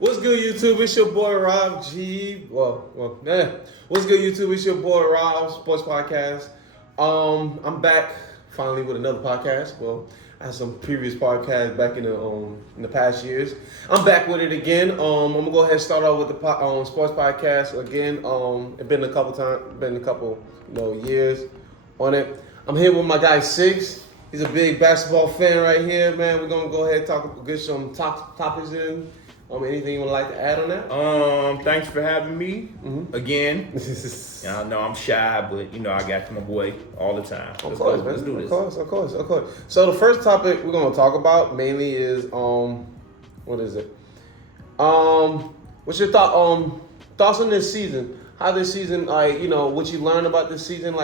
What's good, YouTube? It's your boy Rob G. What's good, YouTube? It's your boy Rob Sports Podcast. I'm back finally with another podcast. Well, I had some previous podcasts back in the past years. I'm back with it again. I'm gonna go ahead and start off with the sports podcast again. It's been a couple years on it. I'm here with my guy Siggs. He's a big basketball fan right here, man. We're gonna go ahead and get some topics in. Anything you would like to add on that? Thanks for having me again. I know I'm shy, but I got my boy all the time. Let's do this. Of course. So the first topic we're gonna talk about mainly is what is it? What's your thoughts on this season? How this season, what you learned about this season,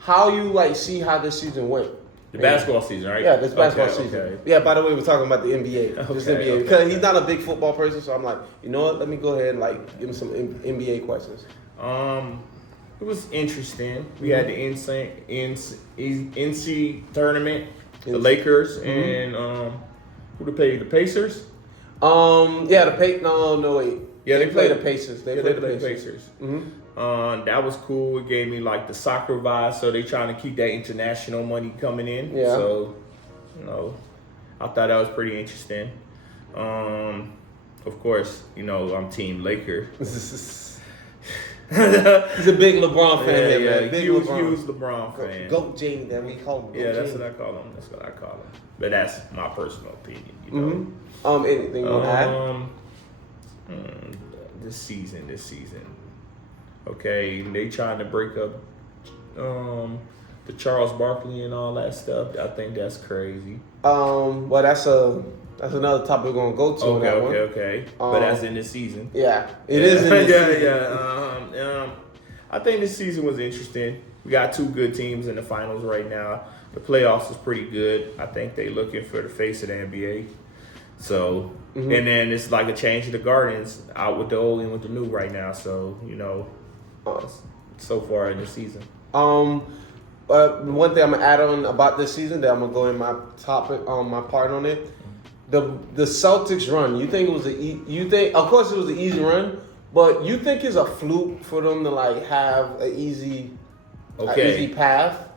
how you see how this season went. The basketball season, right? Yeah, this basketball season. Okay. Yeah, by the way, we're talking about the NBA. Okay. Because he's not a big football person, so I'm like, you know what? Let me go ahead and give him some NBA questions. It was interesting. We had the NC tournament, the Lakers, and who to play? The Pacers? Yeah, they played the Pacers. They played the Pacers. That was cool. It gave me the soccer vibe. So they trying to keep that international money coming in. Yeah. So, I thought that was pretty interesting. Of course, I'm Team Laker. He's a big LeBron fan, man. Big huge LeBron fan. Goat Gene, that we call him. That's what I call him. But that's my personal opinion. Anything you want to add? This season. Okay, they trying to break up the Charles Barkley and all that stuff. I think that's crazy. Well, that's another topic we're gonna go to. Okay. But that's in this season. Yeah, it is in this season. Yeah. I think this season was interesting. We got two good teams in the finals right now. The playoffs is pretty good. I think they looking for the face of the NBA. So, and then it's like a change of the Guardians, out with the old and with the new right now. So, so far in the season. One thing I'm gonna add on about this season that I'm gonna go in my topic my part on it. The Celtics run. You think it was of course it was an easy run, but you think it's a fluke for them to have an easy path?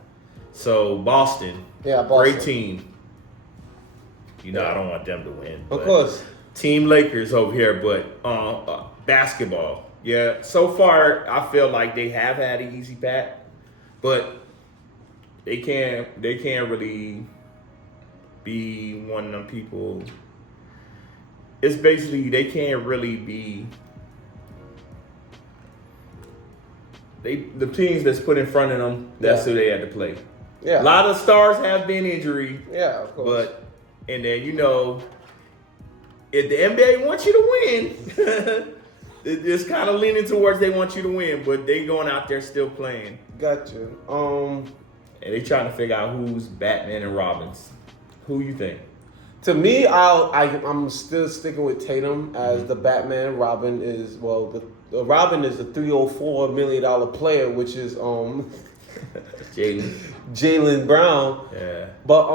So Boston. Yeah, Boston. Great team. I don't want them to win. Of course. Team Lakers over here, but basketball. Yeah, so far I feel like they have had an easy path, but they can't really be one of them people. It's basically they can't really be the teams that's put in front of them. That's who they had to play. Yeah, a lot of stars have been injured. Yeah, of course. And then if the NBA wants you to win, it's kind of leaning towards they want you to win, but they going out there still playing. Gotcha. And they trying to figure out who's Batman and Robins. Who you think? To me, I'm still sticking with Tatum as the Batman. Robin is the Robin is a $304 million player, which is Jaylen Brown. Yeah. But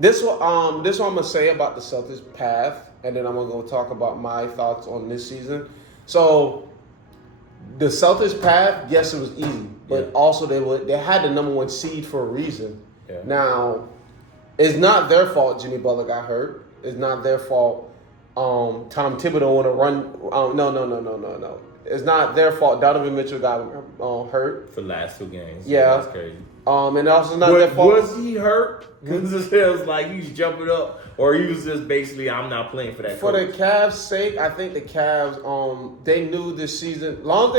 this one I'm gonna say about the Celtics path, and then I'm gonna go talk about my thoughts on this season. So the Celtics path, yes, it was easy, but also they had the number one seed for a reason. Yeah. Now, it's not their fault Jimmy Butler got hurt. It's not their fault Tom Thibodeau want to run. No. It's not their fault Donovan Mitchell got hurt For the last two games. Yeah. That's crazy. And also not their fault. Was he hurt? Because it feels like he's jumping up, or he was just basically, I'm not playing for that. For coach. the Cavs' sake, I think the Cavs, they knew this season. Long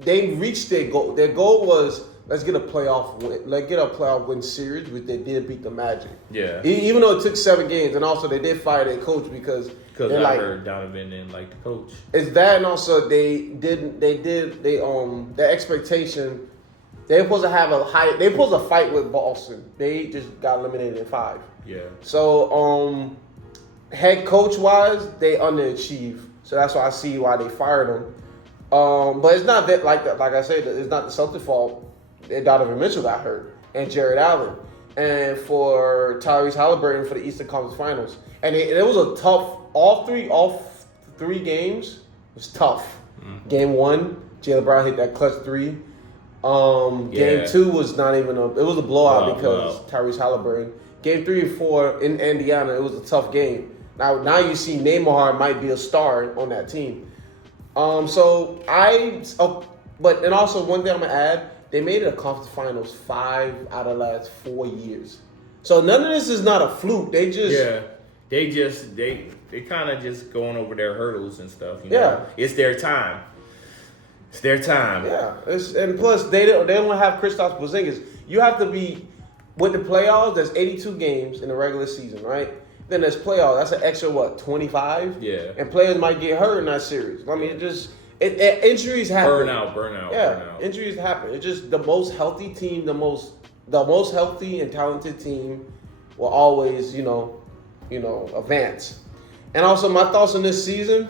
they reached their goal. Their goal was let's get a playoff win. Let's get a playoff win series, which they did beat the Magic. Yeah. Even though it took 7 games, and also they did fire their coach because I heard Donovan didn't like the coach. It's that, and also their expectation. They were supposed to have they were supposed to fight with Boston. They just got eliminated in 5. Yeah. So head coach wise, they underachieved. So that's why I see why they fired him. But it's not that like I said, it's not the Celtics' fault. Donovan Mitchell got hurt and Jared Allen, and for Tyrese Halliburton for the Eastern Conference Finals, and it was a tough. All 3 games was tough. Game 1, Jaylen Brown hit that clutch 3. Game 2 was not even it was a blowout because Tyrese Halliburton. Game 3 and 4 in Indiana, it was a tough game. Now you see Neymar might be a star on that team. But also one thing I'm gonna add, they made it a conference finals 5 out of the last 4 years. So none of this is not a fluke. They kind of just going over their hurdles and stuff. You know? Yeah, it's their time. It's their time. Yeah, and plus they don't have Kristaps Porzingis. You have to be with the playoffs. There's 82 games in the regular season, right? Then there's playoffs. That's an extra 25. Yeah. And players might get hurt in that series. I mean, injuries happen. Burnout. Injuries happen. It's just the most healthy team, the most healthy and talented team will always, advance. And also my thoughts on this season,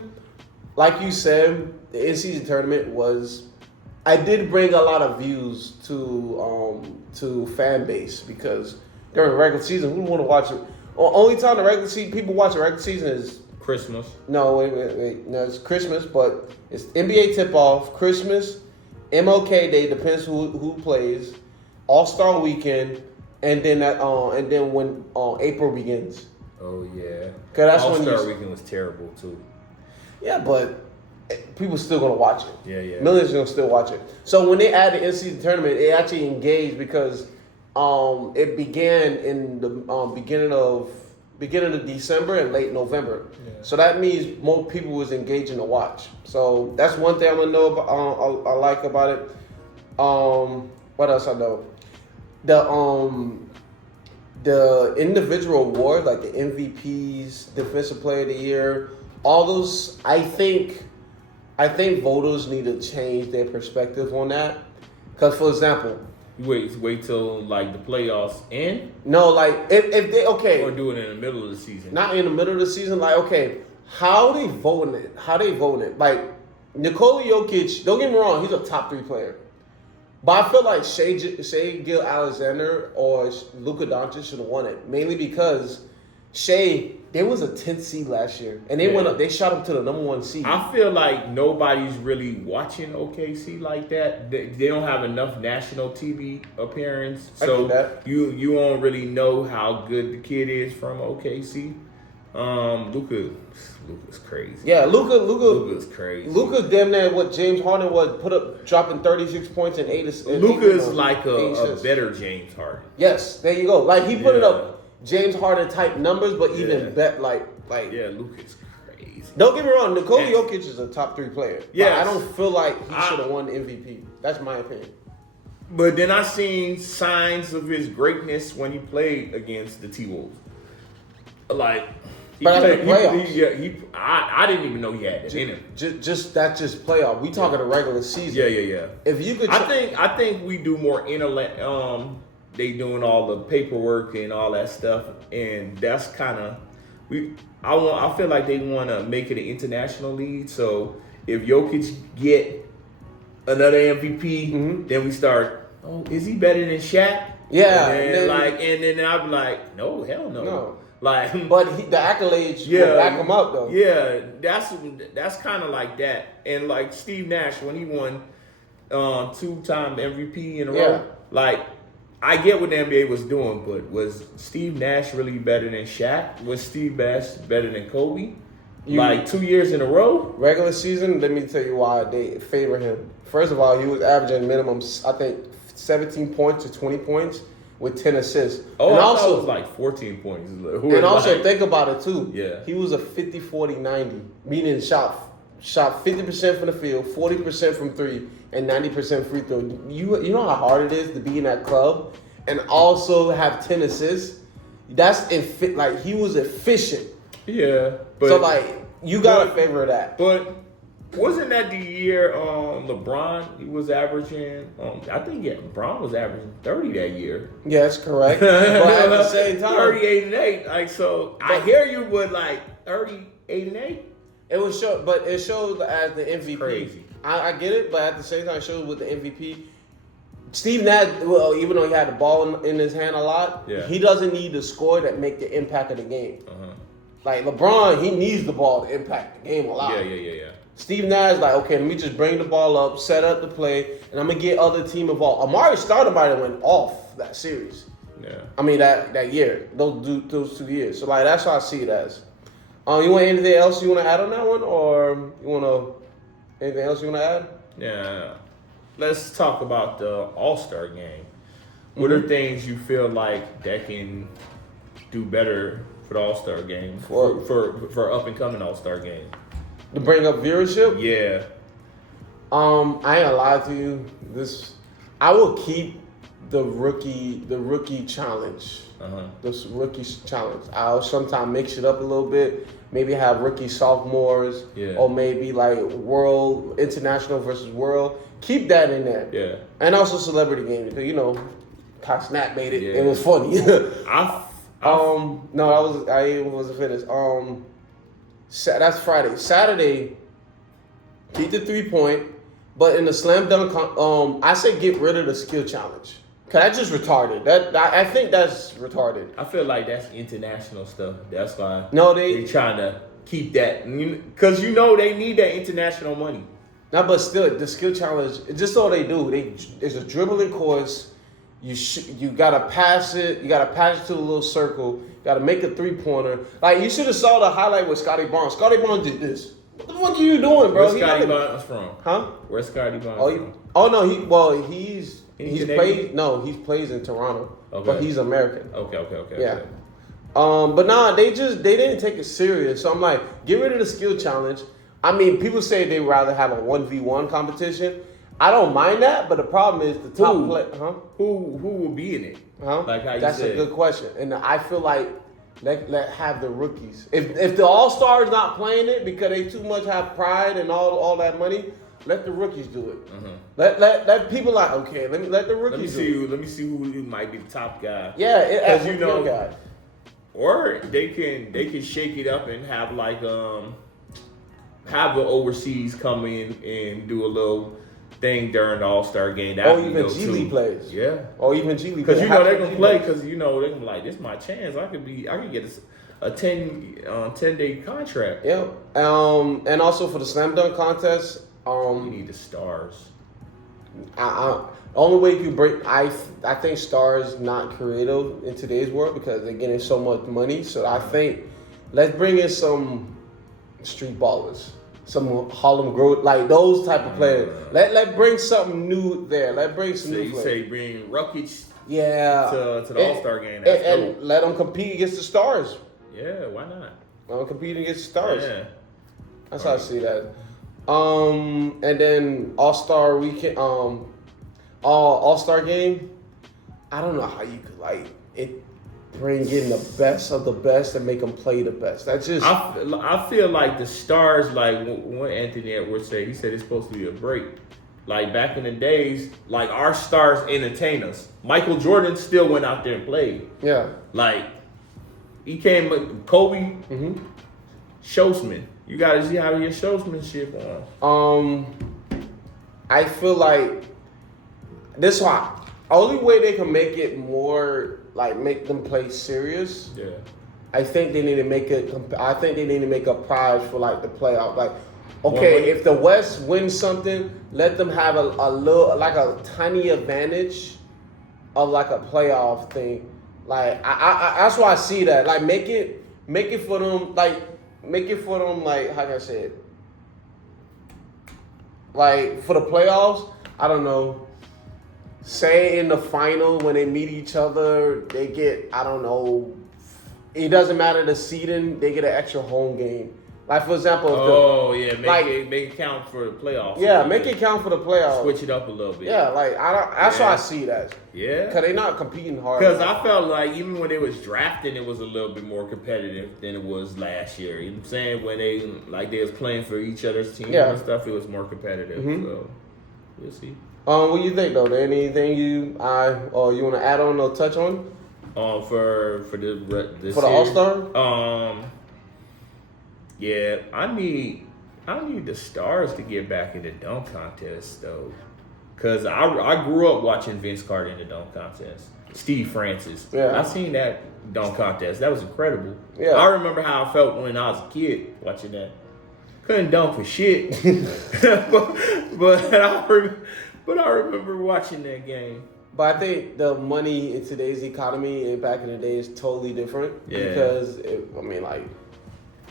like you said, the in-season tournament I did bring a lot of views to fan base because during the regular season, who want to watch it? Only time the regular season people watch the regular season is Christmas. No, wait. No, it's Christmas, but it's NBA tip-off, Christmas, MLK Day, depends who plays, All-Star Weekend, and then when April begins. Oh yeah. That's All-Star Weekend was terrible too. Yeah, but people still gonna watch it. Yeah. Millions gonna still watch it. So when they add the in-season tournament, it actually engaged because it began in the beginning of December and late November. Yeah. So that means more people was engaging to watch. So that's one thing I'm gonna know about. I like about it. What else I know? The individual awards like the MVPs, Defensive Player of the Year, all those. I think voters need to change their perspective on that. Because, for example, wait till like the playoffs end. No, like if they or do it in the middle of the season. Not in the middle of the season. Like how they voting it? Like Nikola Jokic. Don't get me wrong, he's a top 3 player. But I feel like Shai Gilgeous-Alexander or Luka Doncic should have won it, mainly because Shai, they was a 10th seed last year, and they went up. They shot up to the number 1 seed. I feel like nobody's really watching OKC like that. They don't have enough national TV appearance, so you won't really know how good the kid is from OKC. Luka's crazy. Yeah, Luka's crazy. Luka's damn near what James Harden was dropping 36 points and 8 assists. Luka's like a better James Harden. Yes, there you go. Like he put it up James Harden type numbers, but even bet like Luka's crazy. Don't get me wrong, Nikola Jokic is a top 3 player. Yeah, I don't feel like he should have won the MVP. That's my opinion. But then I seen signs of his greatness when he played against the T-Wolves. Like. But that's the playoffs. I didn't even know he had that in him. Just playoff. We talking the regular season. Yeah. If you could, I think we do more intellect. They doing all the paperwork and all that stuff, and that's kind of I feel like they want to make it an international league. So if Jokic get another MVP, then we start. Oh, is he better than Shaq? Yeah. And then I'd be like, no, hell no. No. Like, but the accolades will back him up though. Yeah, that's kind of like that. And like Steve Nash when he won 2-time MVP in a row. Like, I get what the NBA was doing, but was Steve Nash really better than Shaq? Was Steve Nash better than Kobe? 2 years in a row? Regular season, let me tell you why they favor him. First of all, he was averaging minimum, I think, 17 points to 20 points. With 10 assists. Oh, and also, it was like 14 points. And also, think about it, too. Yeah. He was a 50-40-90, meaning shot 50% from the field, 40% from 3, and 90% free throw. You know how hard it is to be in that club and also have 10 assists? That's like, he was efficient. Yeah. But, so, you got to favor that. But wasn't that the year LeBron, he was averaging, I think LeBron was averaging 30 that year. Yeah, that's correct. But at the same time. 38 and 8. I hear you, but 38 and 8. It was show, but it shows as the MVP. It's crazy. I get it, but at the same time, it shows with the MVP. Steve Nash, well, even though he had the ball in his hand a lot, he doesn't need to score that make the impact of the game. Like LeBron, he needs the ball to impact the game a lot. Yeah. Steve Nash, like, okay, let me just bring the ball up, set up the play, and I'm gonna get other team involved. Amari Stoudemire went off that series. Yeah. I mean that year, those 2 years. So like that's how I see it as. You want anything else you want to add on that one, or you want to anything else you want to add? Yeah. Let's talk about the All-Star game. What are things you feel like that can do better for the All-Star game for up and coming All-Star game? To bring up viewership. Yeah. I ain't gonna lie to you. I will keep the rookie challenge. This rookie challenge. I'll sometimes mix it up a little bit. Maybe have rookie sophomores, or maybe like world, international versus world. Keep that in there. Yeah. And also celebrity game because Kai Snap made it. It was funny. No, I wasn't finished. That's Friday. Saturday, keep the 3-point, but in the slam dunk, I say get rid of the skill challenge. Cause that's just retarded. I think that's retarded. I feel like that's international stuff. That's why they trying to keep that, because they need that international money. No, but still, the skill challenge, just all they do. It's a dribbling course. You gotta pass it. You gotta pass it to a little circle. You gotta make a 3-pointer. Like you should have saw the highlight with Scotty Barnes. Scotty Barnes did this. What the fuck are you doing, bro? Where's Scotty Barnes from? Huh? Where's Scotty Barnes from? Oh no, he plays in Toronto. Okay. But he's American. Okay. Yeah. But nah, they didn't take it serious. So I'm like, get rid of the skill challenge. I mean, people say they'd rather have a 1v1 competition. I don't mind that, but the problem is the top player. Who will be in it? Like how you That's said. a good question, and I feel like let have the rookies. If the All Stars not playing it because they too much have pride and all that money, let the rookies do it. Let people like let the rookies do it. Let me see who might be the top guy. Yeah, because guy. Or they can shake it up and have like have the overseas come in and do a little thing during the All-Star game. Or even G League plays. Yeah. Or even G League plays. Because they're going to play because they're going to be like, this is my chance. I could get a 10-day contract. Yeah. And also for the slam dunk contest, you need the stars. Only way you can break, I think stars not creative in today's world because they're getting so much money. So I think let's bring in some street ballers. Some Harlem Grove, like those type of players. Let bring something new there. Let bring some new players. Say bring Rukic to the All-Star game. And let them compete against the stars. Yeah, why not? Let them compete against the stars. Yeah. That's how I see that. And then All-Star weekend, All-Star game. I don't know how you could bring in the best of the best and make them play the best. That's just. I feel like the stars, like what Anthony Edwards said, he said it's supposed to be a break. Like back in the days, like our stars entertain us. Michael Jordan still went out there and played. Yeah. Like he came with Kobe, showsman. You gotta see how your showsmanship on. I feel like this why only way they can make it more make them play serious. Yeah. I think they need to make it. I think they need to make a prize for the playoff. Like, okay, if the West wins something, let them have a little a tiny advantage of a playoff thing. Like, I that's why I see that. Like, make it for them. How can I say it? Like for the playoffs, I don't know. Say in the final when they meet each other, they get, I don't know, it doesn't matter the seeding, they get an extra home game. Like for example, make it count for the playoffs. Yeah, make it count for the playoffs. Switch it up a little bit. Yeah, that's why I see that. Yeah, because they're not competing hard. Because I felt like even when they was drafting, it was a little bit more competitive than it was last year. You know what I'm saying? When they was playing for each other's team and stuff, it was more competitive. So we'll see. What do you think though? Anything you want to add on or touch on? For the All-Star? Yeah, I need the stars to get back in the dunk contest though. Because I grew up watching Vince Carter in the dunk contest. Steve Francis. Yeah. I seen that dunk contest. That was incredible. Yeah. I remember how I felt when I was a kid watching that. Couldn't dunk for shit. but I remember watching that game. But I think the money in today's economy and back in the day is totally different. Yeah. Because,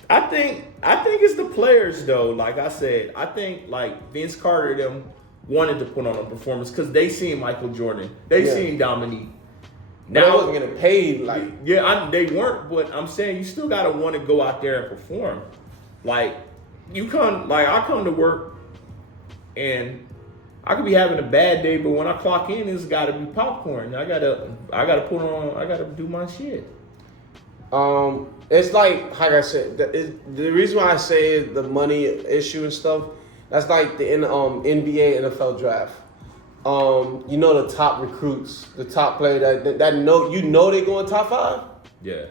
I think it's the players though. Like I said, I think like Vince Carter them wanted to put on a performance because they seen Michael Jordan, they seen Dominique. Now I wasn't getting paid like. They weren't, but I'm saying you still gotta want to go out there and perform. Like I come to work and I could be having a bad day, but when I clock in, it's got to be popcorn. I gotta do my shit. It's like I said, the reason why I say is the money issue and stuff. That's like the NBA, NFL draft. The top recruits, the top player that know they're going top 5. Yeah.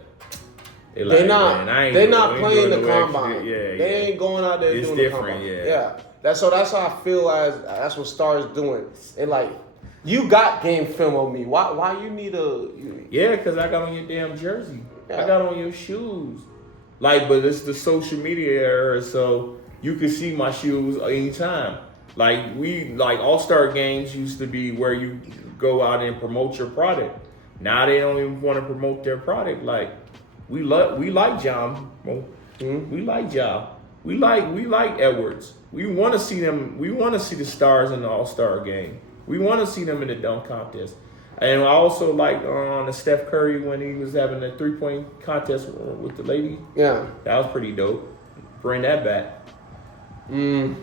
They're not playing the combine. Yeah, they ain't going out there it's doing different, the combine. Yeah. That's how I feel that's what Stars doing. They like, you got game film on me. Why you need a? Yeah, because I got on your damn jersey. Yeah. I got on your shoes. But it's the social media era, so you can see my shoes anytime. All-Star games used to be where you go out and promote your product. Now they don't even want to promote their product. Like we like John. Mm-hmm. We like Ja. We like Edwards. We want to see them. We want to see the Stars in the All-Star game. We want to see them in the dunk contest. And I also like the Steph Curry when he was having the 3-point contest with the lady. Yeah, that was pretty dope. Bring that back. I don't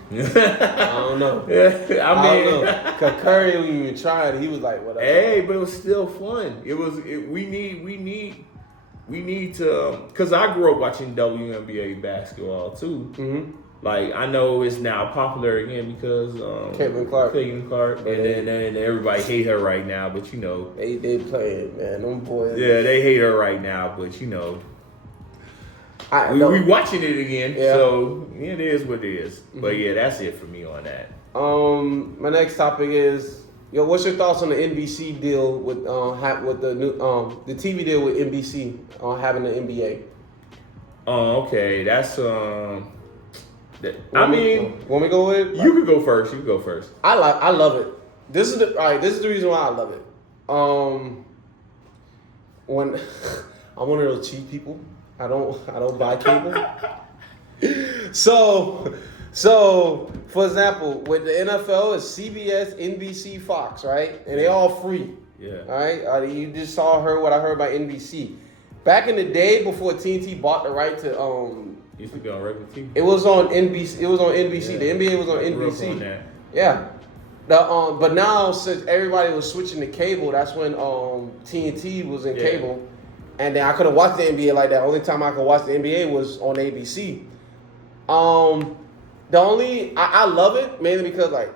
know. I don't know. Cause Curry even tried. He was like, whatever. Hey, but it was still fun. We need to, because I grew up watching WNBA basketball too. Mm-hmm. Like, I know it's now popular again because Caitlin Clark, and then everybody hate her right now. But they play it, man. Them boys. Yeah, they hate her right now. But we watching it again. Yeah. So it is what it is. Mm-hmm. But yeah, that's it for me on that. My next topic is, what's your thoughts on the NBC deal with the new the TV deal with NBC on having the NBA? Okay, that's Want me to go with it? You could go first. You could go first. I love it. This is the reason why I love it. When I'm one of those cheap people, I don't buy cable. So for example, with the NFL, it's CBS, NBC, Fox, right? And they all free. Yeah. All right. You just heard what I heard about NBC. Back in the day, before TNT bought the right to used to be on regular TV. It was on NBC. It was on NBC. Yeah. The NBA was on NBC. On that. Yeah. But now since everybody was switching to cable, that's when TNT was in cable, and then I couldn't watch the NBA like that. Only time I could watch the NBA was on ABC. I love it mainly because I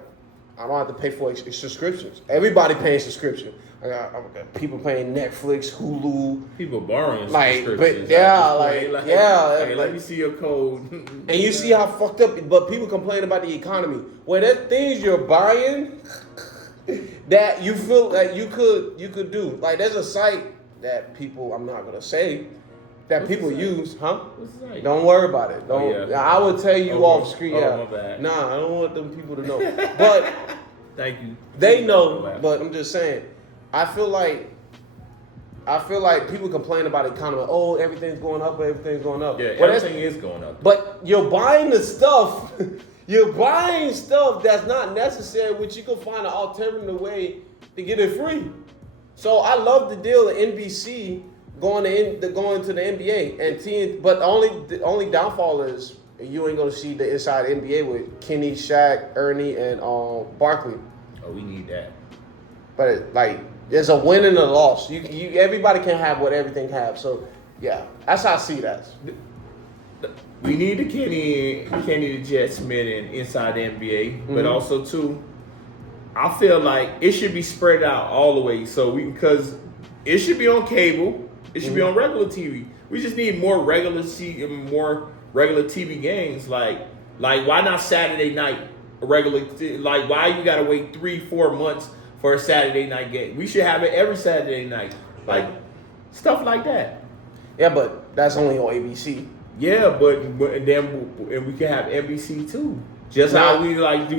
don't have to pay for subscriptions. Everybody paying subscription. I got people paying Netflix, Hulu. People borrowing subscriptions. Let me see your code. And you see how fucked up. But people complain about the economy. Well, there's things you're buying that you feel that you could do. Like there's a site that people, I'm not gonna say, that what's people use, huh? What's the site? Don't worry about it. I will tell you off screen. My bad. Nah, I don't want them people to know. But thank you. They know. But I'm just saying. I feel like people complain about the economy. Oh, everything's going up. Everything's going up. Yeah, everything is going up. But you're buying the stuff. You're buying stuff that's not necessary, which you can find an alternative way to get it free. So I love the deal of NBC going to the NBA and TNT. But the only downfall is you ain't gonna see the inside NBA with Kenny, Shaq, Ernie, and Barkley. Oh, we need that. But there's a win and a loss. Everybody can have what everything have. So yeah, that's how I see that. We need the Kenny the Jet Smith and inside the NBA, but also too, I feel like it should be spread out all the way. So because it should be on cable, it should be on regular TV. We just need more regular TV games. Like why not Saturday night? regular. Like, why you gotta wait 3-4 months for a Saturday night game? We should have it every Saturday night, like stuff like that. Yeah, but that's only on ABC. Yeah, but and we can have NBC too, just how we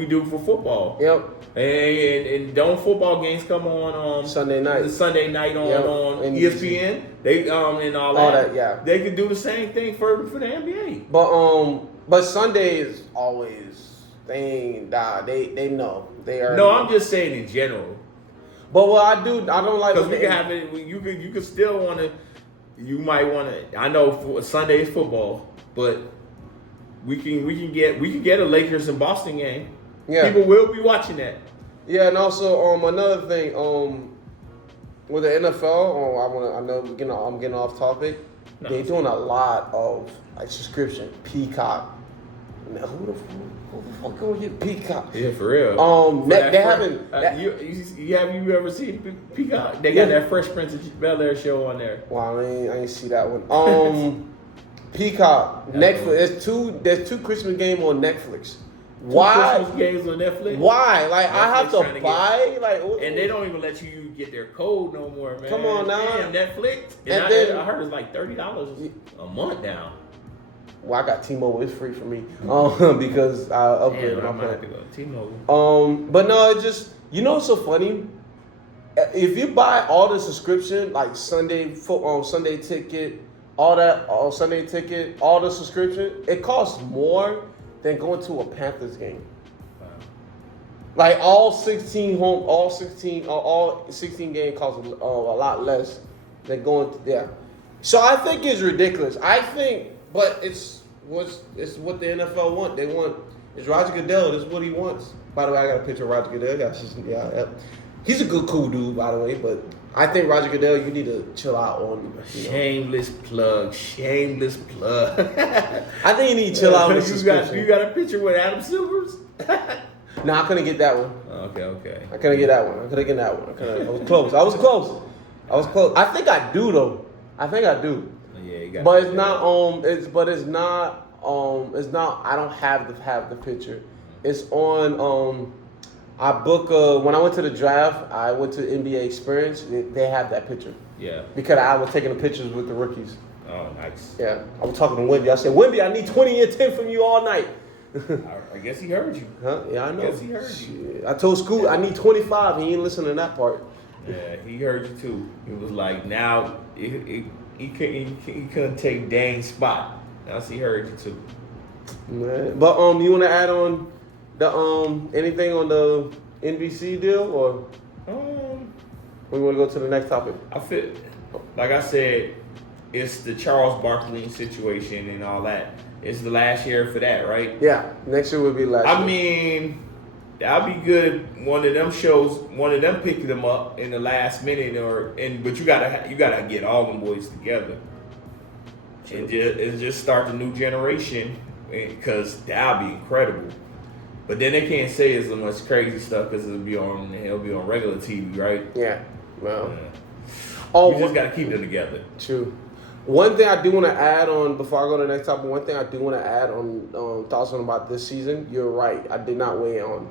do for football. Yep. And don't football games come on Sunday night? The Sunday night on NBC. ESPN. They and all that. Yeah. They could do the same thing for the NBA. But Sunday is always they know they are. No, I'm just saying in general. But what I don't like because we can have it. You could still want to. You might want to. I know Sunday is football, but we can get a Lakers and Boston game. Yeah. People will be watching that. Yeah, and also another thing with the NFL, I know I'm getting off topic. No. They're doing a lot of like subscription, Peacock. Now, who the fuck gonna get Peacock? Yeah, for real. They haven't. Have you ever seen Peacock? They got that Fresh Prince of Bel-Air show on there. Well, I ain't see that one. Peacock, Netflix. There's two Christmas games on Netflix. Why? Christmas games on Netflix. Why? Like, I have Netflix to buy and they don't even let you get their code no more, man. Come on now. Damn, Netflix. And I heard it's like $30 a month now. Well, I got T-Mobile. It's free for me because I upgraded my plan. To go to T-Mobile. But no, it just what's so funny? If you buy all the subscription, like Sunday ticket, all the subscription, it costs more than going to a Panthers game. Wow. Like all 16 games cost a lot less than going to there. So I think it's ridiculous. But it's what the NFL want. They want it's Roger Goodell. This is what he wants. By the way, I got a picture of Roger Goodell. He's a cool dude, by the way. But I think Roger Goodell, you need to chill out on. Shameless plug. I think you need to chill out with the subscription. You got a picture with Adam Silvers? No, I couldn't get that one. Okay. I couldn't get that one. I was close. I was close. I think I do though. Yeah, you got. But it's not. It's not. I don't have the picture. It's on. I book when I went to the draft. I went to NBA Experience. They have that picture. Yeah. Because I was taking the pictures with the rookies. Oh, nice. Yeah. I was talking to Wimby. I said, Wimby, I need 20 and 10 from you all night. I guess he heard you. Huh? Yeah, I know. I guess he heard you. I told Scoot I need 25. He ain't listening to that part. Yeah, he heard you too. He was like, now he couldn't take Dane's spot. Now he heard you too. Man. But you want to add on the anything on the NBC deal or we want to go to the next topic? I feel like I said, it's the Charles Barkley situation and all that. It's the last year for that, right? Yeah, next year will be last year. I mean, that'd be good if one of them picked them up in the last minute but you gotta get all them boys together. And just start the new generation because that'd be incredible. But then they can't say as much crazy stuff because it'll be on regular TV, right? Yeah. Well. We just gotta keep them together. True. One thing I do want to add on before I go to the next topic. One thing I do want to add on thoughts on about this season. You're right. I did not weigh on.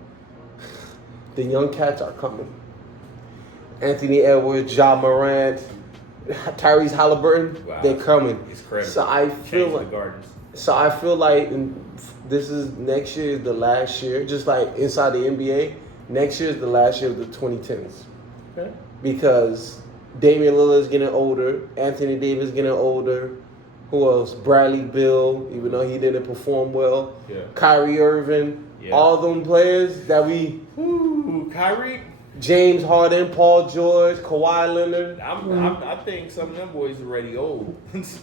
The young cats are coming. Anthony Edwards, Ja Morant, Tyrese Halliburton. Wow. They're coming. It's crazy. So I feel like this is next year is the last year, just like inside the NBA. Next year is the last year of the 2010s. Okay. Because Damian Lillard's getting older, Anthony Davis getting older. Who else? Bradley Beal, even though he didn't perform well. Yeah. Kyrie Irving. Yeah. All them players that we. Kyrie. James Harden, Paul George, Kawhi Leonard. I think some of them boys are already old.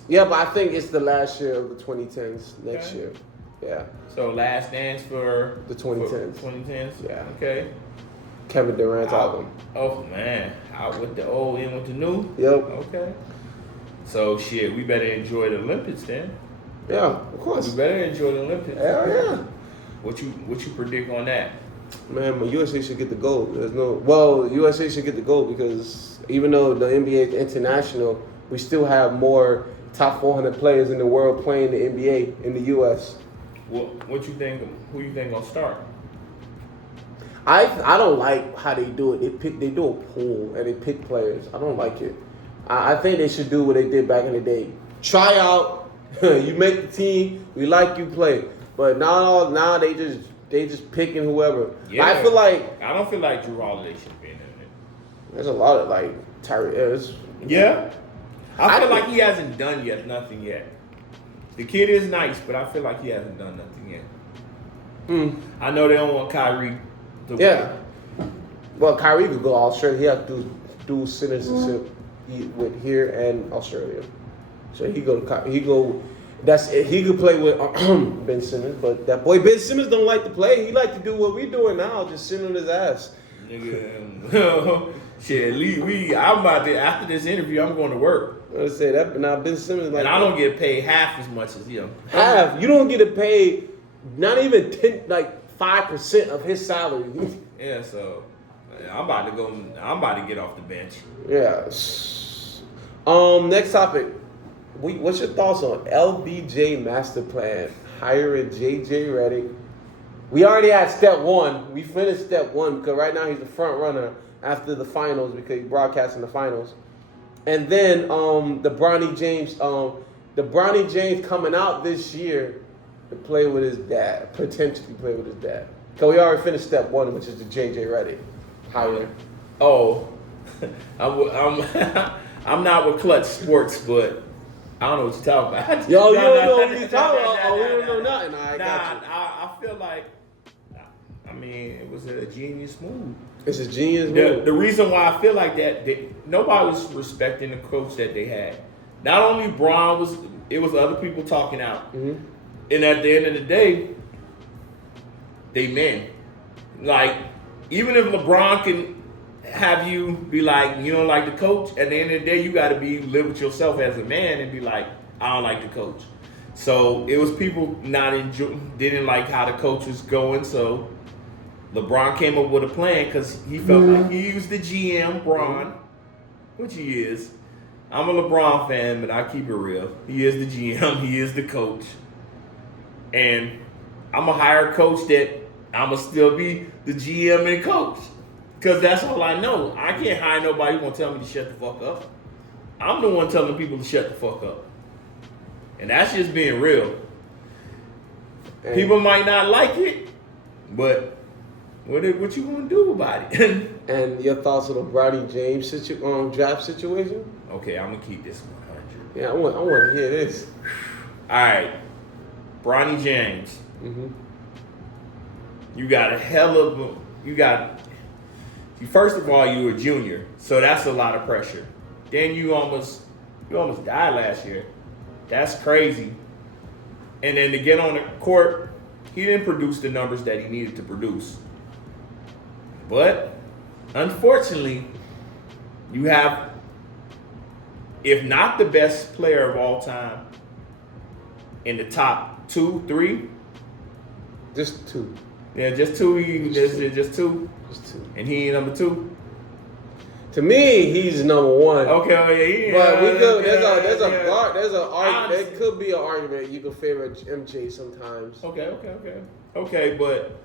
Yeah, but I think it's the last year of the 2010s next year. Yeah. So last dance for the 2010s. 2010s. Yeah. Okay. Kevin Durant's album. Oh man, out with the old, in with the new. Yep. Okay. So shit, we better enjoy the Olympics then. Yeah, of course. We better enjoy the Olympics. Hell yeah. What you predict on that? Man, but USA should get the gold. USA should get the gold because even though the NBA is international, we still have more top 400 players in the world playing the NBA in the US. What you think? Who you think gonna start? I don't like how they do it. They do a pool and they pick players. I don't like it. I think they should do what they did back in the day. Try out, you make the team, we like you play. But now they just picking whoever. Yeah. I feel like I don't feel like Drew Holiday should be in it. there's a lot of like Tyree. Yeah. I feel like he hasn't done nothing yet. The kid is nice, but I feel like he hasn't done nothing yet. I know they don't want Kyrie to Yeah. Well, Kyrie could go to Australia. He has to do citizenship with here and Australia. So he could play with Ben Simmons, but that boy Ben Simmons don't like to play. He like to do what we doing now, just sit on his ass. Nigga, shit, I'm about to, after this interview, I'm going to work. Let's say that, but now Ben Simmons like, And I don't get paid half as much as him. half. You don't get to pay not even 5% of his salary. Yeah, so I'm about to get off the bench. Yeah. Next topic. What's your thoughts on LBJ master plan? Hiring JJ Redick. We already had step one. We finished step one because right now he's the front runner after the finals because he's broadcasting the finals. And then the Bronny James coming out this year to play with his dad, potentially play with his dad. Because we already finished step one, which is the JJ Redick hiring. Oh, I'm not with Clutch Sports, but I don't know what you're talking about. Yo, you don't know what he's talking about. Oh, we don't know nothing. I got you. I feel like, I mean, it was a genius move. It's a genius move. The reason why I feel like that, nobody was respecting the coach that they had. Not only Bron it was other people talking out. Mm-hmm. And at the end of the day, they men. Like, even if LeBron can have you be like, you don't like the coach, at the end of the day, you got to live with yourself as a man and be like, I don't like the coach. So it was people didn't like how the coach was going. So LeBron came up with a plan because he felt like he was the GM, Bron, which he is. I'm a LeBron fan, but I keep it real. He is the GM. He is the coach. And I'm going to hire a coach that I'm going to still be the GM and coach. Because that's all I know. I can't hire nobody who's going to tell me to shut the fuck up. I'm the one telling people to shut the fuck up. And that's just being real. And people might not like it, but what you going to do about it? And your thoughts on the Bronny James draft situation? Okay, I'm going to keep this 100. Yeah, I want to hear this. All right. Bronny James. Mm-hmm. You got a hell of first of all, you were a junior, so that's a lot of pressure. Then you almost died last year. That's crazy. And then to get on the court, he didn't produce the numbers that he needed to produce. But unfortunately, you have, if not the best player of all time, in the top 2, 3. Just two. Yeah, just two. Just two. Just two. And he ain't number 2. To me, he's number one. Okay, oh yeah. But we could. Yeah. There's an argument. There could be an argument. You could favor MJ sometimes. Okay, but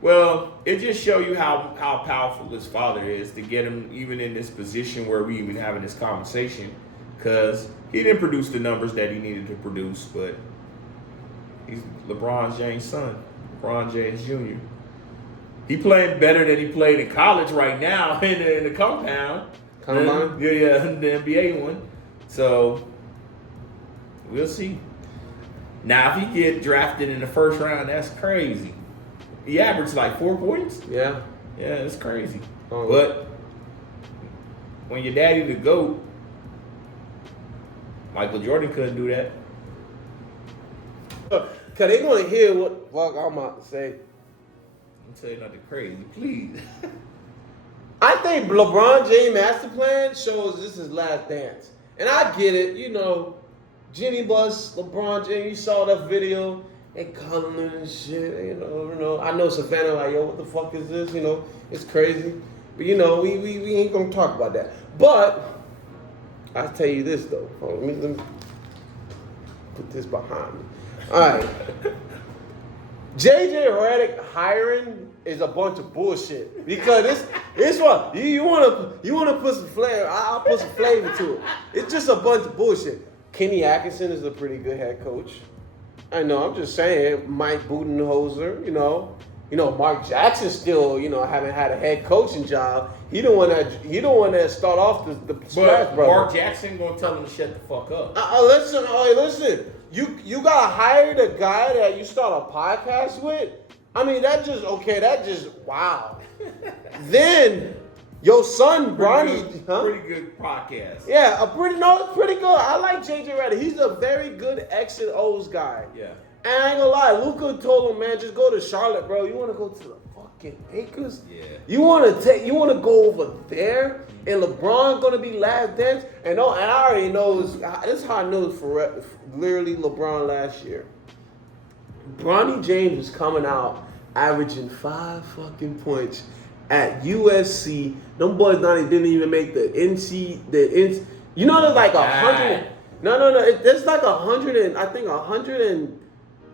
well, it just show you how powerful his father is to get him even in this position where we even having this conversation, because he didn't produce the numbers that he needed to produce, but he's LeBron James' son, LeBron James Jr. He playing better than he played in college right now in the compound. Combine? Yeah, the NBA one. So we'll see. Now, if he get drafted in the first round, that's crazy. He averaged like 4 points. Yeah. Yeah, it's crazy. Oh. But when your daddy the GOAT, Michael Jordan couldn't do that. Cause they gonna hear what fuck I'm about to say. I'm tell you nothing crazy, please. I think LeBron James master plan shows this is his last dance, and I get it. You know, Jenny Bus, LeBron James. You saw that video. They calling him and shit. You know. I know Savannah like, yo, what the fuck is this? You know, it's crazy. But you know, we ain't gonna talk about that. But I tell you this though. Hold on, let me put this behind me. All right. JJ Redick hiring is a bunch of bullshit because it's what you want to put some flavor. I'll put some flavor to it. It's just a bunch of bullshit. Kenny Atkinson is a pretty good head coach. I know. I'm just saying. Mike Budenholzer, Mark Jackson still, haven't had a head coaching job. He don't want that start off the scratch, brother. Mark Jackson gonna tell him to shut the fuck up. Listen. You gotta hire the guy that you start a podcast with. I mean, wow. Then your son Bronny, pretty good podcast. Yeah, it's pretty good. I like JJ Redick. He's a very good X and O's guy. Yeah. And I ain't gonna lie, Luka told him, man, just go to Charlotte, bro. You wanna go to the fucking Lakers? Yeah. You wanna go over there, and LeBron gonna be last dance? And I already know this is how I know for literally LeBron last year. Bronny James was coming out averaging 5 fucking points at USC. Them boys didn't even make the NC. There's like 100. No. There's like 100 and I think 100 and.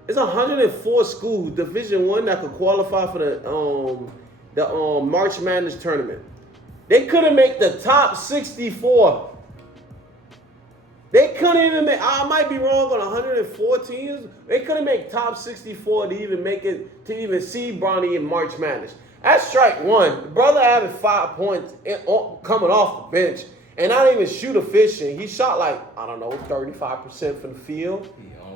It's 104 schools, Division I, that could qualify for the March Madness tournament. They couldn't make the top 64. They couldn't even make. I might be wrong on 104 teams. They couldn't make top 64 to even make it to even see Bronny in March Madness. That's strike one. The brother having 5 points coming off the bench and not even shoot efficient. He shot like 35% from the field.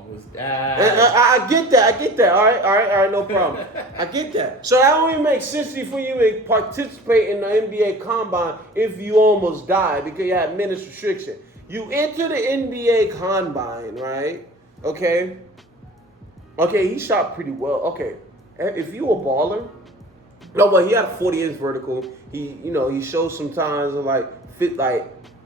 Was that? I get that. All right, no problem. I get that. So that don't even make sense for you to participate in the NBA Combine if you almost die because you have minutes restriction. You enter the NBA Combine, right? Okay, he shot pretty well. Okay, if you a baller, no, but he had a 40-inch vertical. He shows sometimes of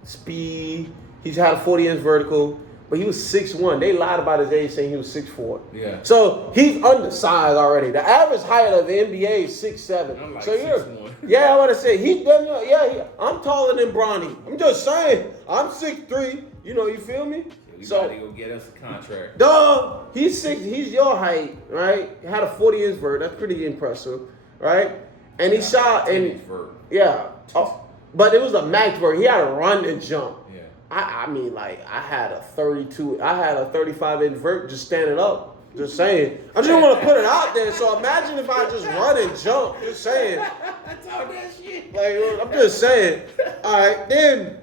speed. He's had a 40-inch vertical. But he was 6'1". They lied about his age, saying he was 6'4". Yeah. So he's undersized already. The average height of the NBA is 6'7". I'm like so 6'1". Yeah, I want to say I'm taller than Bronny. I'm just saying. I'm 6'3". You feel me? We gotta go get us a contract. Duh. He's your height, right? He had a 40-inch vert. That's pretty impressive, right? And he shot and but it was a max vert. He had to run and jump. I mean, I had a 35-inch vert just standing up. Just saying. I just want to put it out there. So imagine if I just run and jump. Just saying. Talk that shit. I'm just saying. All right, then.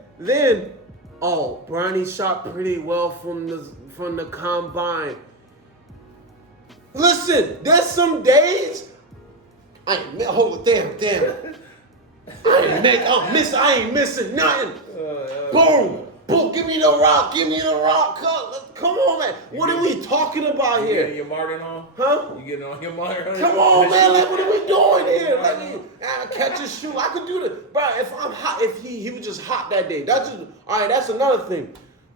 Bronny shot pretty well from the combine. Listen, there's some days. Damn. I ain't missing nothing. Boom. Give me the rock. Come on, man. What are we talking about here? You getting your Martin on? Huh? You getting on your Martin? Come on, man. What are we doing here? Let me catch a shoe. I could do this. Bro, if I'm hot, if he was just hot that day. All right, that's another thing.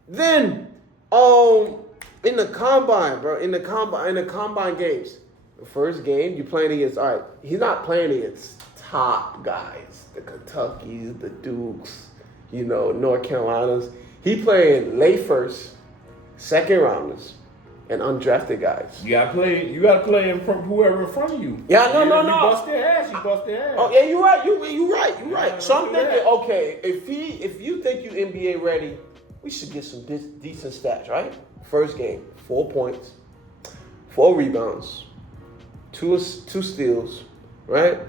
Then, in the combine, bro, in the combine games, the first game you playing against, all right, he's not playing against top guys, the Kentuckys, the Dukes, North Carolinas. He playing late first, second rounders, and undrafted guys. You gotta play in from whoever in front of you. Yeah, no. You bust their ass. Oh yeah, you're right. You're right. So I'm thinking, okay, if you think you NBA ready, we should get some decent stats, right? First game, 4 points, 4 rebounds, two steals, right?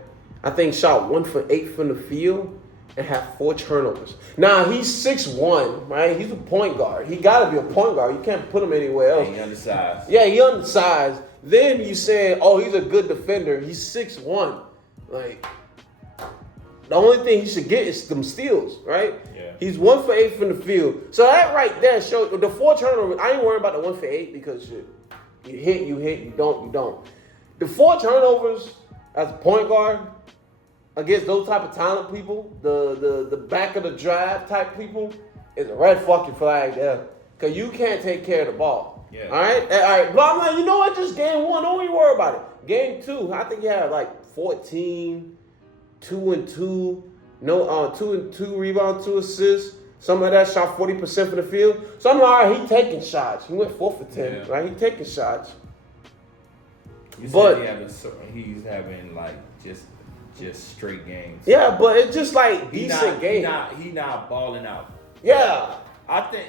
I think shot 1 for 8 from the field and had 4 turnovers. Now he's 6'1", right? He's a point guard. He gotta be a point guard. You can't put him anywhere else. He undersized. Yeah, he undersized. Then you saying, he's a good defender. He's 6'1". The only thing he should get is some steals, right? Yeah. He's 1 for 8 from the field. So that right there shows the 4 turnovers. I ain't worried about the 1 for 8 because shit, you hit, you don't. The 4 turnovers as a point guard against those type of talent people, the back of the drive type people, is a red fucking flag there. Because you can't take care of the ball. Yeah. All right? But I'm like, you know what? Just game 1, don't even worry about it. Game 2, I think he had 14, 2 and 2, 2 and 2 rebounds, 2 assists. Some of that shot 40% from the field. So I'm like, all right, he taking shots. He went 4 for 10, right? He taking shots. You But said he's having like just straight games. yeah, but it's just like He decent games. He not balling out. Yeah. I think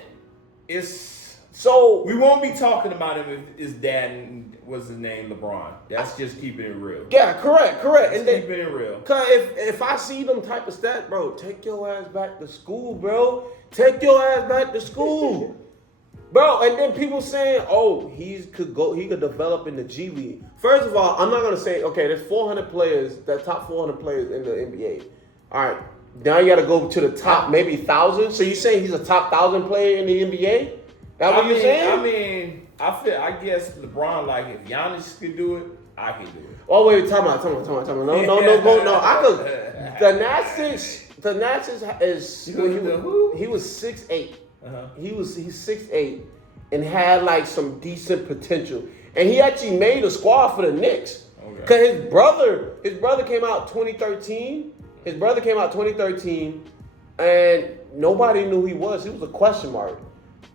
it's So we won't be talking about him if his dad was his name LeBron. That's just keeping it real. yeah, correct. That's And then, keeping it real. cause if I see them type of stats, bro, take your ass back to school, bro. Take your ass back to school. Bro, and then people saying, "Oh, he could develop in the G League." First of all, I'm not gonna say, okay, there's 400 players, that top 400 players in the NBA. All right, now you got to go to the top, maybe 1,000. So you saying he's a top 1,000 player in the NBA? That what you're saying? I guess LeBron, like, if Giannis could do it, I can do it. Oh wait, time out. No. I could. The Nats is he was 6'8". Uh-huh. He's 6'8" and had like some decent potential, and he actually made a squad for the Knicks. Okay. Cause his brother came out 2013. And nobody knew who he was. He was a question mark.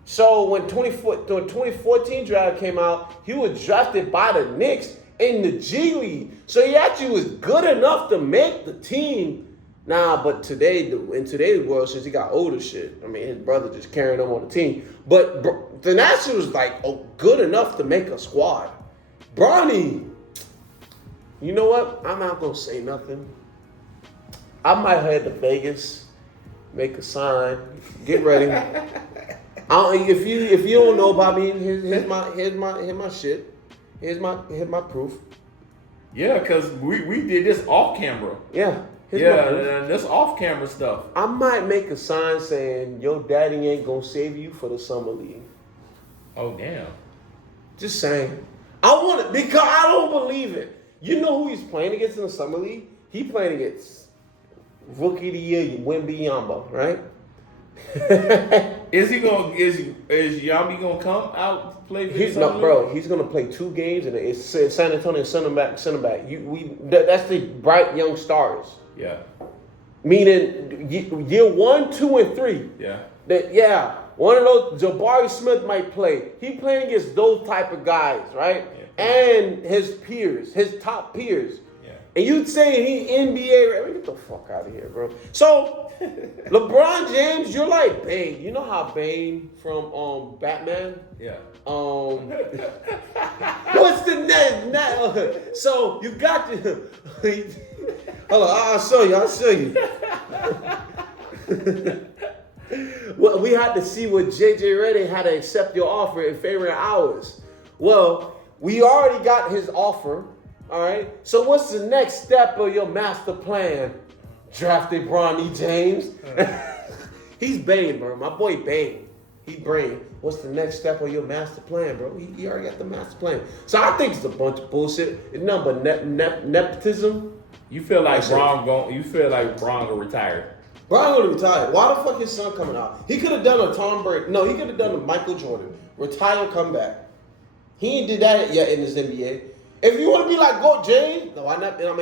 So when 2014 draft came out, he was drafted by the Knicks in the G League. So he actually was good enough to make the team. Nah, but in today's world, since he got older shit, I mean, his brother just carrying him on the team. But the Nats was like good enough to make a squad. Bronny, you know what? I'm not going to say nothing. I might head to Vegas, make a sign, get ready. If you don't know about me, here's my shit. Here's my proof. Yeah, because we did this off camera. Yeah. This off camera stuff. I might make a sign saying your daddy ain't gonna save you for the summer league. Oh damn. Just saying. I want it because I don't believe it. You know who he's playing against in the summer league? He playing against Rookie of the Year, Wembanyama, right? Is Yambi gonna come out to play? He's gonna play 2 games, and it's San Antonio center back. That's the bright young stars. Yeah. Meaning year 1, 2, and 3. Yeah. One of those, Jabari Smith might play. He playing against those type of guys, right? Yeah. And his peers, his top peers. Yeah. And you'd say he NBA, get the fuck out of here, bro. So, LeBron James, you're like Bane. You know how Bane from Batman? Yeah. What's the next? So you got to. Hold on, I'll show you. Well, we had to see what JJ Redick had to accept your offer in favor of ours. Well, we already got his offer. All right. So what's the next step of your master plan? Drafted Bronny James. He's Bane, bro. My boy Bane. He Brain. What's the next step of your master plan, bro? He already got the master plan. So I think it's a bunch of bullshit. It's nothing but nepotism. You feel like Bron will retire? Bron gonna retire. Why the fuck his son coming out? He could have done a Tom Brady. No, he could have done a Michael Jordan. Retire, come back. He ain't did that yet in his NBA. If you want to be like GOAT James, no, not GOAT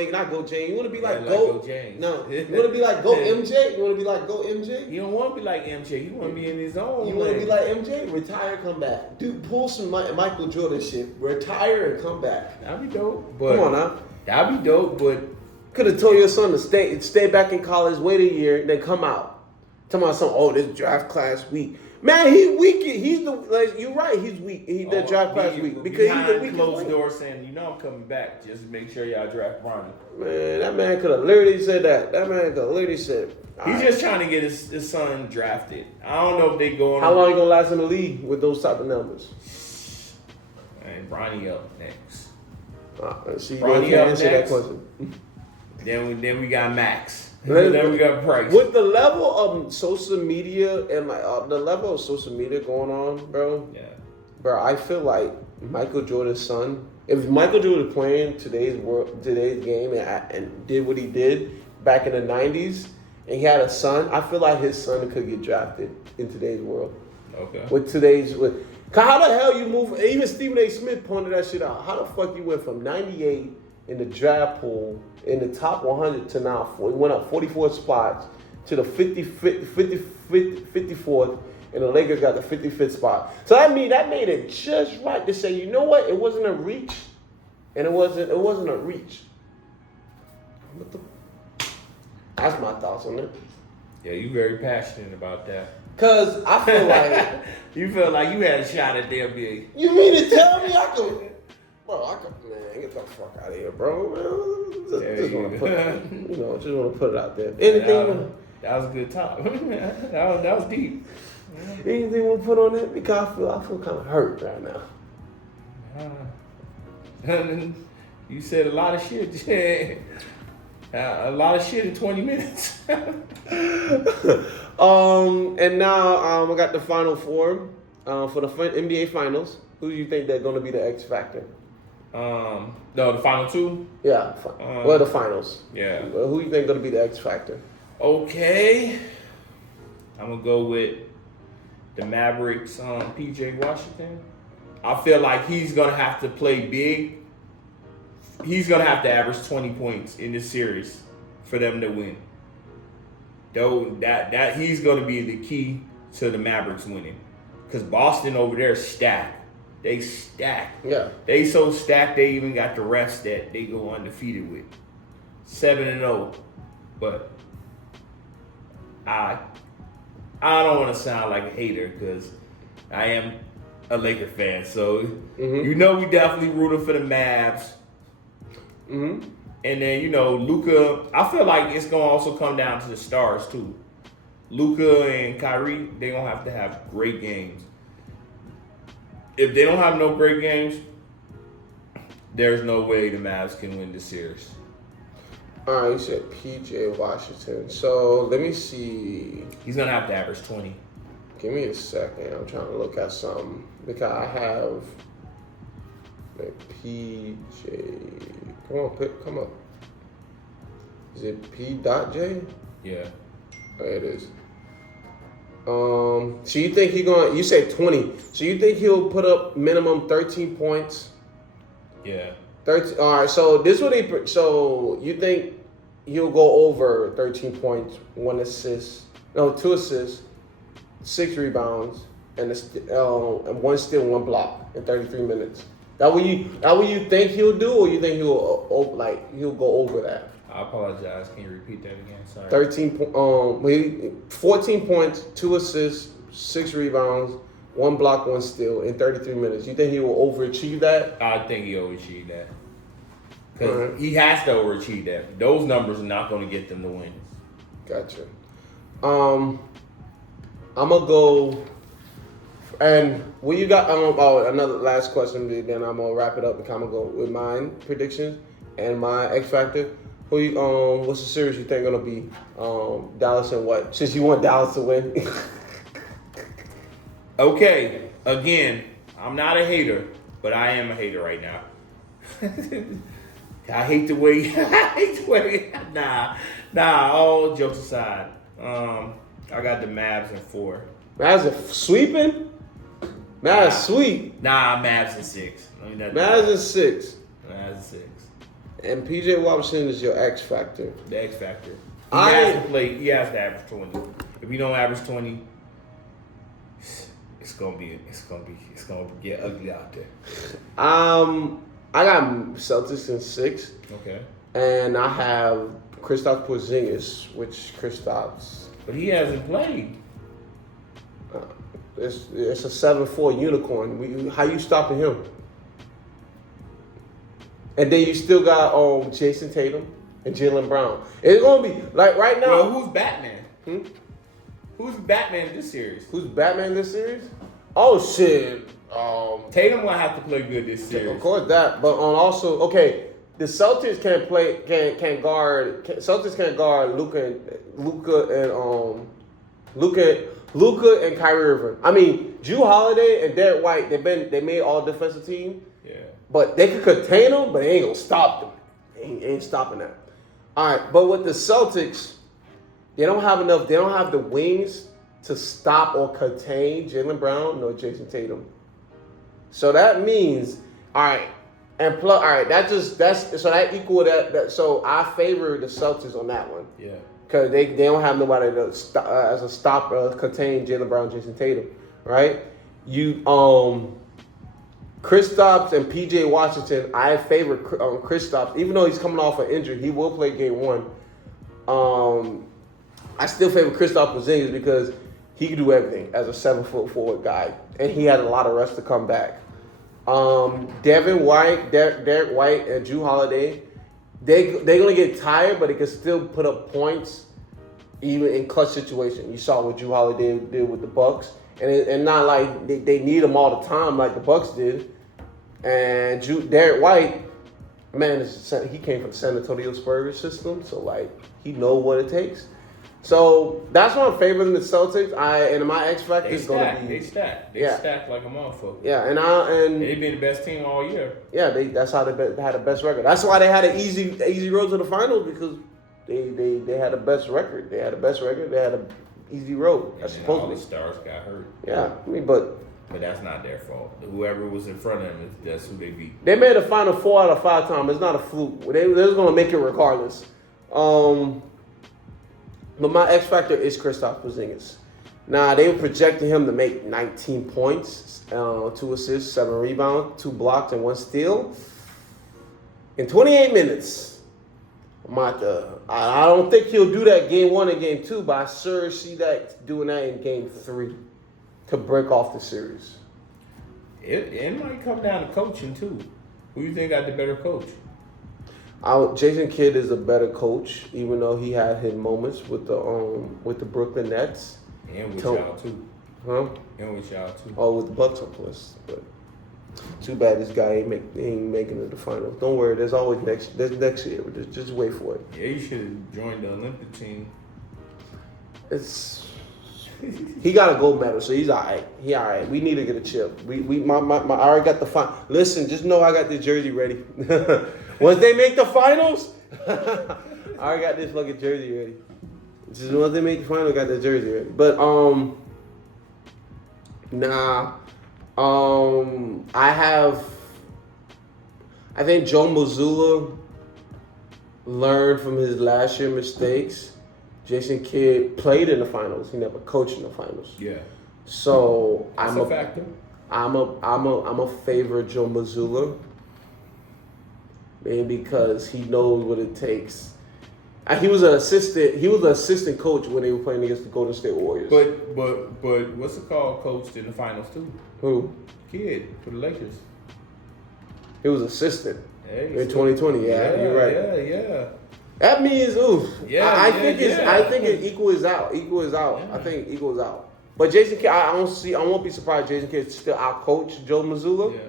James. You want to be like GOAT James. No, you want to be like GOAT MJ. You want to be like GOAT MJ. You don't want to be like MJ. You want to be in his own. You want to be like MJ? Retire, come back. Dude, pull some Michael Jordan shit. Retire and come back. That'd be dope. But come on now. That'd be dope, but could have told your son to stay back in college, wait a year, and then come out. Tell my son, this draft class weak. Man, he weak. He's you're right. He's weak. The draft class weak because he's the weakest. Closed door saying, I'm coming back. Just make sure y'all draft Bronny. Man, that man could have literally said that. That man could have literally said. He's just trying to get his son drafted. I don't know if they going. How long he gonna last in the league with those type of numbers? And Bronny up next. See, Bronny up next. That question. Then we got Max. Then we got Price. With the level of social media and the level of social media going on, bro. Yeah. Bro, I feel like Michael Jordan's son. If Michael Jordan playing today's game and did what he did back in the '90s, and he had a son, I feel like his son could get drafted in today's world. Okay. How the hell you move? Even Stephen A. Smith pointed that shit out. How the fuck you went from 98 in the draft pool in the top 100 to now he went up 44 spots to the 54th, and the Lakers got the 55th spot. So that made it just right to say, you know what? It wasn't a reach. and it wasn't a reach. That's my thoughts on it. Yeah, you very passionate about that. Cause I feel like You feel like you had a shot at the NBA. you mean to tell me I could, man, get the fuck out of here, bro. Man. Just want to put it out there. Anything? That was a good talk. that was deep. Anything you want to put on it? Because I feel kind of hurt right now. You said a lot of shit. A lot of shit in 20 minutes. And now I got the final four for the NBA Finals. Who do you think they're going to be the X factor? No, the final two. Yeah, the finals. Yeah. Who do you think going to be the X factor? Okay, I'm gonna go with the Mavericks. PJ Washington. I feel like he's gonna have to play big. He's gonna have to average 20 points in this series for them to win. Though that he's gonna be the key to the Mavericks winning, because Boston over there is stacked. They stacked. Yeah. They so stacked they even got the rest that they go undefeated with, 7-0. But I don't want to sound like a hater because I am a Laker fan. So we definitely rooting for the Mavs. Mm-hmm. And then, Luka, I feel like it's going to also come down to the stars, too. Luka and Kyrie, they're going to have great games. If they don't have no great games, there's no way the Mavs can win this series. All right, you said PJ Washington. So let me see. He's going to have to average 20. Give me a second. I'm trying to look at something. Because I have PJ. Come on. Is it P.J? Yeah. There it is. So you think you said 20. So you think he'll put up minimum 13 points? Yeah. 13. All right, so so you think he'll go over 13 points, 2 assists, 6 rebounds, and 1 steal, 1 block in 33 minutes. That what you think he'll do, or you think he'll go over that? I apologize. Can you repeat that again? Sorry. 14 points, 2 assists, 6 rebounds, 1 block, 1 steal in 33 minutes. You think he will overachieve that? I think he overachieved that. Because he has to overachieve that. Those numbers are not going to get them to win. Gotcha. I'm going to go... And when you got... another last question, then I'm going to wrap it up and kind of go with mine predictions and my X Factor. What's the series you think going to be? Dallas and what? Since you want Dallas to win. Okay. Again, I'm not a hater, but I am a hater right now. I hate the way. Nah. All jokes aside, I got the Mavs in 4. Mavs are sweeping? Mavs sweep. Nah, Mavs in 6. Mavs in 6. Mavs in 6. And PJ Washington is your X Factor. The X Factor. He has to play. He has to average 20. If he don't average 20, it's gonna get ugly out there. I got Celtics in 6. Okay. And I have Kristaps Porzingis, But he hasn't played. It's a 7-4 unicorn. How you stopping him? And then you still got Jason Tatum and Jaylen Brown. It's gonna be like right now. Well, who's Batman? Who's Batman in this series? Who's Batman in this series? Oh shit. Tatum will have to play good this series. Of course that, but also the Celtics can't guard Luka and Kyrie Irving. I mean, Jrue Holiday and Derek White, they made all defensive team. Yeah. But they could contain them, but they ain't gonna stop them. Ain't stopping that. All right, but with the Celtics, they don't have the wings to stop or contain Jaylen Brown nor Jason Tatum. So that means, so that equal that. So I favor the Celtics on that one. Yeah. Because they don't have nobody to as a stop, contain Jaylen Brown, Jason Tatum, right? Kristaps and PJ Washington, I favor Kristaps. Even though he's coming off an injury, he will play game one. I still favor Kristaps Porzingis because he can do everything as a 7-foot forward guy, and he had a lot of rest to come back. Devin White, Derek White, and Jrue Holiday, they're gonna get tired, but they can still put up points even in clutch situation. You saw what Jrue Holiday did with the Bucks, and not like they need him all the time like the Bucks did. And Derek White, man, he came from the San Antonio Spurs system, so like he knows what it takes. So that's why I'm favoring the Celtics. And my X factor is going to be they stacked like a motherfucker. Yeah, and they've been the best team all year. Yeah, that's how they had the best record. That's why they had an easy road to the finals because they had the best record. They had the best record. They had an easy road. That's supposed all to the be. stars got hurt. Yeah, I mean, but that's not their fault. Whoever was in front of them, that's who they beat. They made the final 4 out of 5 times. It's not a fluke. They're going to make it regardless. But my X factor is Kristaps Porzingis. Now, they were projecting him to make 19 points, 2 assists, 7 rebounds, 2 blocks, and 1 steal in 28 minutes. I don't think he'll do that game 1 and game 2, but I sure see that doing that in game 3 to break off the series. It might come down to coaching, too. Who you think got the better coach? Jason Kidd is a better coach, even though he had his moments with the Brooklyn Nets. And with y'all too. Huh? And with y'all too. Oh, with the Bucks, of course. But too bad this guy ain't making it to the finals. Don't worry, there's always next year. Just wait for it. Yeah, you should have joined the Olympic team. He got a gold medal, so he's all right. He all right. We need to get a chip. I already got the final. Listen, just know I got the jersey ready. Once they make the finals, I already got this fucking jersey ready. Just once they make the finals, I got the jersey ready. But I think Joe Mazzulla learned from his last year mistakes. Jason Kidd played in the finals. He never coached in the finals. Yeah. So That's a factor. I'm a favorite Joe Mazzulla. Maybe because he knows what it takes. He was an assistant coach when they were playing against the Golden State Warriors. But what's it called? Coached in the finals too. Who? Kidd for the Lakers. He was assistant in 2020. Yeah, you're right. Yeah. That means oof. Yeah, I think it equals out. Yeah. I think it equals out. But Jason Kidd, I won't be surprised Jason Kidd still outcoach Joe Mazzulla. Yeah.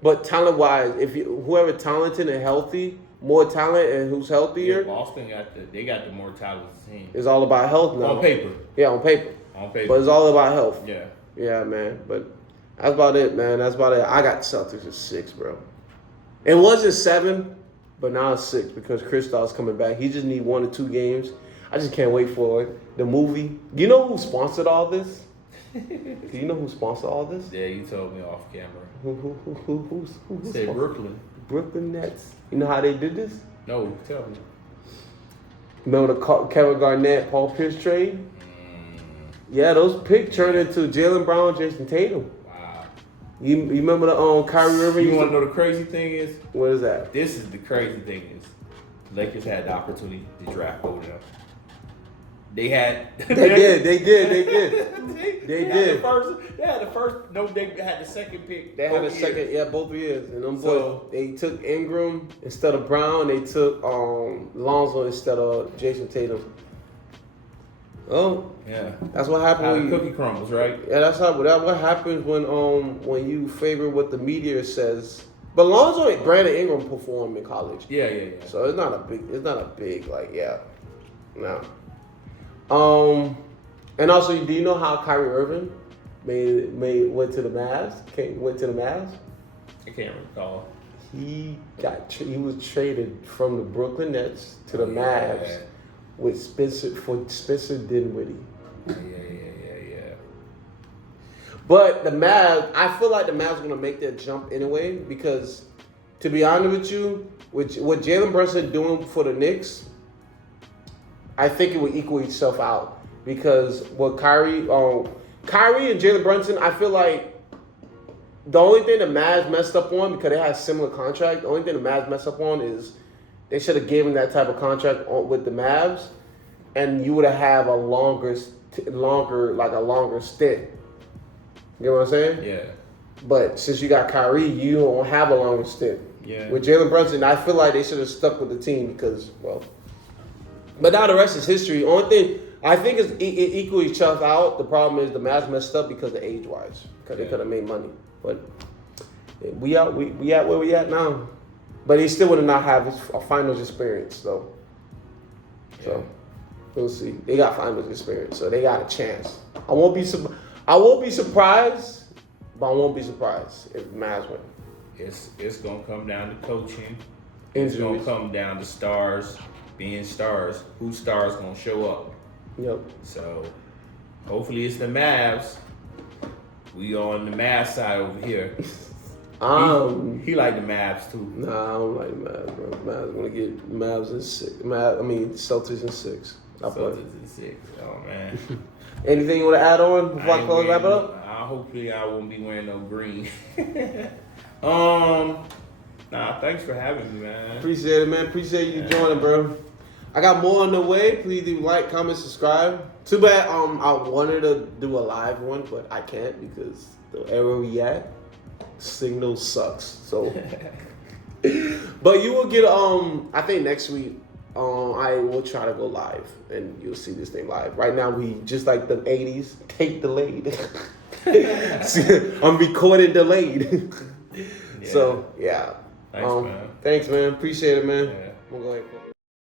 But talent wise, whoever talented and healthy, more talent and who's healthier. Yeah, Boston got the more talented team. It's all about health now. On paper. Yeah, on paper. But But it's all about health. yeah. Yeah, man. But that's about it, man. That's about it. I got Celtics at 6, bro. It wasn't 7, but now it's 6 because Kristaps coming back. He just need 1 or 2 games. I just can't wait for it. The movie. You know who sponsored all this? Do you know who sponsored all this? Yeah, you told me off camera. Who Said Brooklyn. Brooklyn Nets. You know how they did this? No, tell me. Remember the Kevin Garnett, Paul Pierce trade? Yeah, those picks turned into Jaylen Brown, Jason Tatum. Wow. You remember the Kyrie Irving? You want to know the crazy thing is? What is that? This is the crazy thing is, Lakers had the opportunity to draft both of them. They did. They did. They had the first. No, they had the second pick. They had a second, yeah, both years. And them boys, they took Ingram instead of Brown. They took Lonzo instead of Jason Tatum. Oh, yeah. That's what happened. How When the cookie crumbles, right? Yeah, that's what happens when you favor what the media says. But Lonzo and Brandon Ingram performed in college. Yeah. So it's not a big like, yeah. No. And also, do you know how Kyrie Irving went to the Mavs? Went to the Mavs? I can't recall. He was traded from the Brooklyn Nets to the Mavs with Spencer Dinwiddie. Yeah. But the Mavs, I feel like the Mavs are gonna make that jump anyway because, to be honest with you, with what Jalen Brunson doing for the Knicks, I think it would equal itself out because what Kyrie and Jalen Brunson, I feel like The only thing the Mavs messed up on, because they had a similar contract, the only thing the Mavs messed up on is they should have given that type of contract with the Mavs, and you would have a longer stint. You know what I'm saying? Yeah. But since you got Kyrie, you don't have a longer stint. Yeah. With Jalen Brunson, I feel like they should have stuck with the team because, well. But now the rest is history. Only thing I think is it equals each other out. The problem is the Mavs messed up because of age-wise, because they could have made money. But we at where we at now. But he still would have not have a finals experience though. So we'll see. They got finals experience, so they got a chance. I won't be surprised, but I won't be surprised if the Mavs win. It's gonna come down to coaching. Injuries. It's gonna come down to stars being stars. Whose stars gonna show up? Yep. So hopefully it's the Mavs. We on the Mavs side over here. He like the Mavs too. Nah, I don't like the Mavs, bro. Mavs gonna get Mavs in 6. Celtics in 6. Celtics in 6. Oh man. Anything you want to add on before I close wrap it up? Hopefully I won't be wearing no green. Nah, thanks for having me, man. Appreciate it, man. Appreciate you joining, bro. I got more on the way. Please do like, comment, subscribe. Too bad I wanted to do a live one, but I can't because the area we at, signal sucks. So but you will get I think next week I will try to go live and you'll see this thing live. Right now we just like the 80s, tape delayed. I'm recording delayed. Yeah. So yeah. Thanks, man. Thanks, man. Appreciate it, man. Yeah. We'll go ahead.